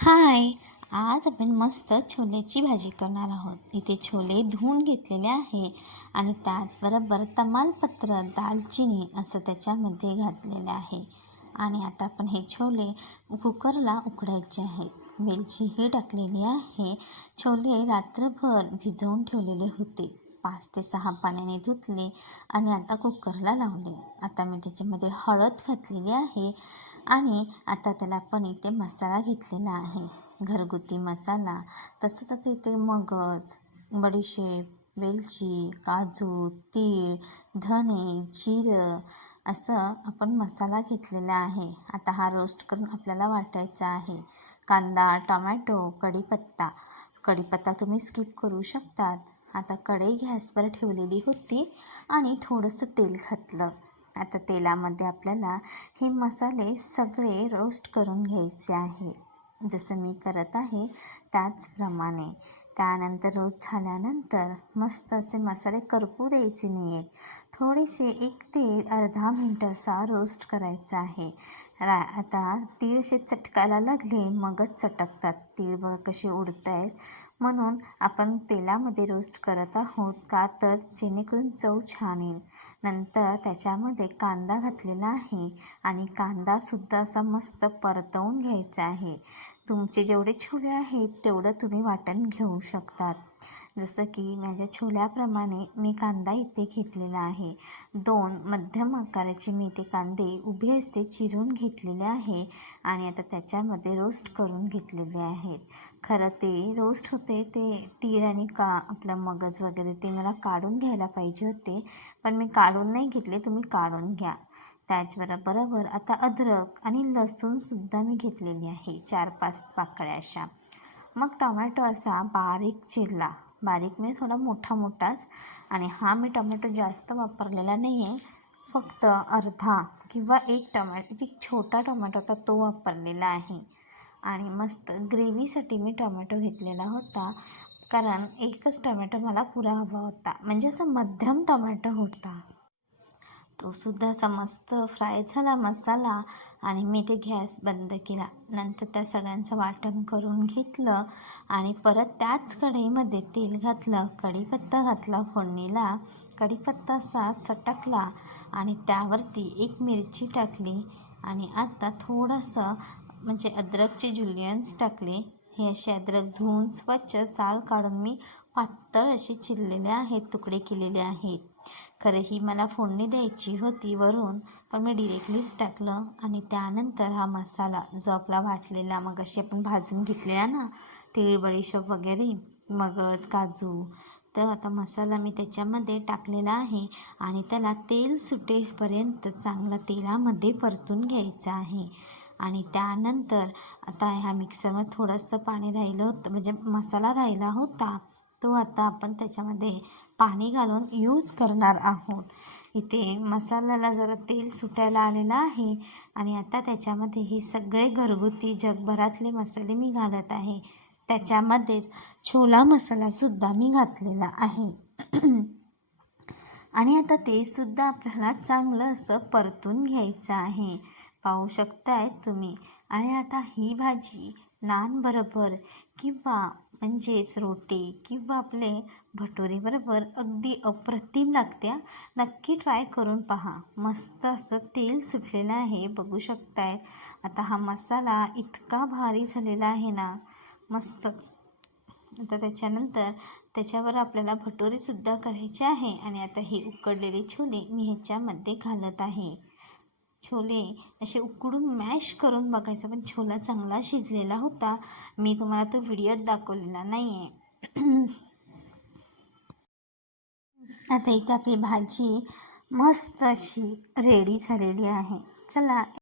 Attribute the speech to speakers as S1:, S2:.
S1: हाय आज आपण मस्त छोल्याची भाजी करणार आहोत. इथे छोले धुवून घेतलेले आहे आणि त्याचबरोबर तमालपत्र दालचिनी असं त्याच्यामध्ये घातलेलं आहे. आणि आता आपण हे छोले कुकरला उकडायचे आहेत. वेलची ही टाकलेली आहे. छोले रात्रभर भिजवून ठेवलेले होते. पाच ते सहा पाण्याने धुतले आणि आता कुकरला लावले. आता मी त्याच्यामध्ये हळद घातलेली आहे. आणि आता त्याला आपण इथे मसाला घेतलेला आहे. घरगुती मसाला. तसंच आता इथे मगज बडीशेप वेलची काजू तीळ धणे जिरं असं आपण मसाला घेतलेला आहे. आता हा रोस्ट करून आपल्याला वाटायचा आहे. कांदा टोमॅटो कढीपत्ता. कढीपत्ता तुम्ही स्किप करू शकतात. आता कढई गॅसवर ठेवलेली होती आणि थोडंसं तेल घातलं. आता तेलामध्ये आपल्याला हे मसाले सगळे रोस्ट करून घ्यायचे आहे. जसं मी करत आहे त्याचप्रमाणे त्यानंतर रोज झाल्यानंतर मस्त असे मसाले करपू द्यायचे नाही आहेत थोडेसे एक ते अर्धा मिनटं असा रोस्ट करायचा आहे. रा आता तीळ असे चटकायला लागले मगच चटकतात. तीळ बघा कसे उडत आहेत म्हणून आपण तेलामध्ये रोस्ट करत आहोत का तर जेणेकरून चव छान येईल. नंतर त्याच्यामध्ये कांदा घातलेला आहे आणि कांदासुद्धा असा मस्त परतवून घ्यायचा आहे. तुमचे जेवढे छोले आहेत तेवढं तुम्ही वाटण घेऊ शकतात. जसं की माझ्या छोल्याप्रमाणे मी कांदा इथे घेतलेला आहे. दोन मध्यम आकाराचे मी ते कांदे उभे असे चिरून घेतलेले आहे आणि आता त्याच्यामध्ये रोस्ट करून घेतलेले आहेत. खरं ते रोस्ट होते ते तीळ आणि का आपलं मगज वगैरे ते मला काढून घ्यायला पाहिजे होते. पण मी काढून नाही घेतले तुम्ही काढून घ्या. त्याचबरोबर आता अद्रक आणि लसूणसुद्धा मी घेतलेली आहे चार पाच पाकळ्या अशा. मग टोमॅटो असा बारीक चिरला. बारीक म्हणजे थोडा मोठा मोठाच आणि हा मी टोमॅटो जास्त वापरलेला नाही आहे फक्त अर्धा किंवा एक टोमॅटो एक छोटा टोमॅटो होता तो वापरलेला आहे. आणि मस्त ग्रेव्हीसाठी मी टोमॅटो घेतलेला होता. कारण एकच टोमॅटो मला पुरा हवा होता. म्हणजे असं मध्यम टोमॅटो होता. तोसुद्धा समस्त फ्राय झाला मसाला आणि मी ते गॅस बंद केला. नंतर त्या सगळ्यांचं वाटण करून घेतलं आणि परत त्याच कढईमध्ये तेल घातलं कढीपत्ता घातला फोडणीला. कढीपत्ता असा चटकला आणि त्यावरती एक मिरची टाकली आणि आता थोडंसं म्हणजे अद्रकचे जुलियन्स टाकले. हे असे अद्रक धुवून स्वच्छ साल काढून मी पातळ असे चिरलेले आहेत तुकडे केलेले आहेत. खरं ही मला फोडणी द्यायची होती वरून पण मी डिरेक्टलीच टाकलं आणि त्यानंतर हा मसाला जो आपला वाटलेला. मग अशी आपण भाजून घेतलेला ना तीळ बडीशोप वगैरे मगज काजू तर आता मसाला मी त्याच्यामध्ये टाकलेला आहे आणि त्याला तेल सुटेपर्यंत चांगला तेलामध्ये परतून घ्यायचं आहे. आणि त्यानंतर आता ह्या मिक्सरमध्ये थोडंसं पाणी राहिलं होतं म्हणजे मसाला राहिला होता तो आता आपण त्याच्यामध्ये पाणी घालून यूज करणार आहोत. इथे मसाल्याला जरा तेल सुटायला आलेलं आहे आणि आता त्याच्यामध्ये हे सगळे घरगुती जगभरातले मसाले मी घालत आहे. त्याच्यामध्येच छोला मसालासुद्धा मी घातलेला आहे. आणि आता ते सुद्धा आपल्याला चांगलं असं परतून घ्यायचं आहे. पाहू शकताय तुम्ही. आणि आता ही भाजी नानबरोबर किंवा म्हणजेच रोटी किंवा आपले भटुरेबरोबर अगदी अप्रतिम लागत्या नक्की ट्राय करून पहा. मस्त असं तेल सुटलेलं आहे बघू शकताय. आता हा मसाला इतका भारी झालेला आहे ना मस्तच. आता त्याच्यानंतर त्याच्यावर आपल्याला भटोरीसुद्धा करायचे आहे आणि आता हे उकडलेले छोले मी ह्याच्यामध्ये घालत आहे. छोले असे उकडून मॅश करून बघायचं. पण छोला चांगला शिजलेला होता. मी तुम्हाला तो व्हिडिओत दाखवलेला नाही आहे आता इथे आपली भाजी मस्त अशी रेडी झालेली आहे. चला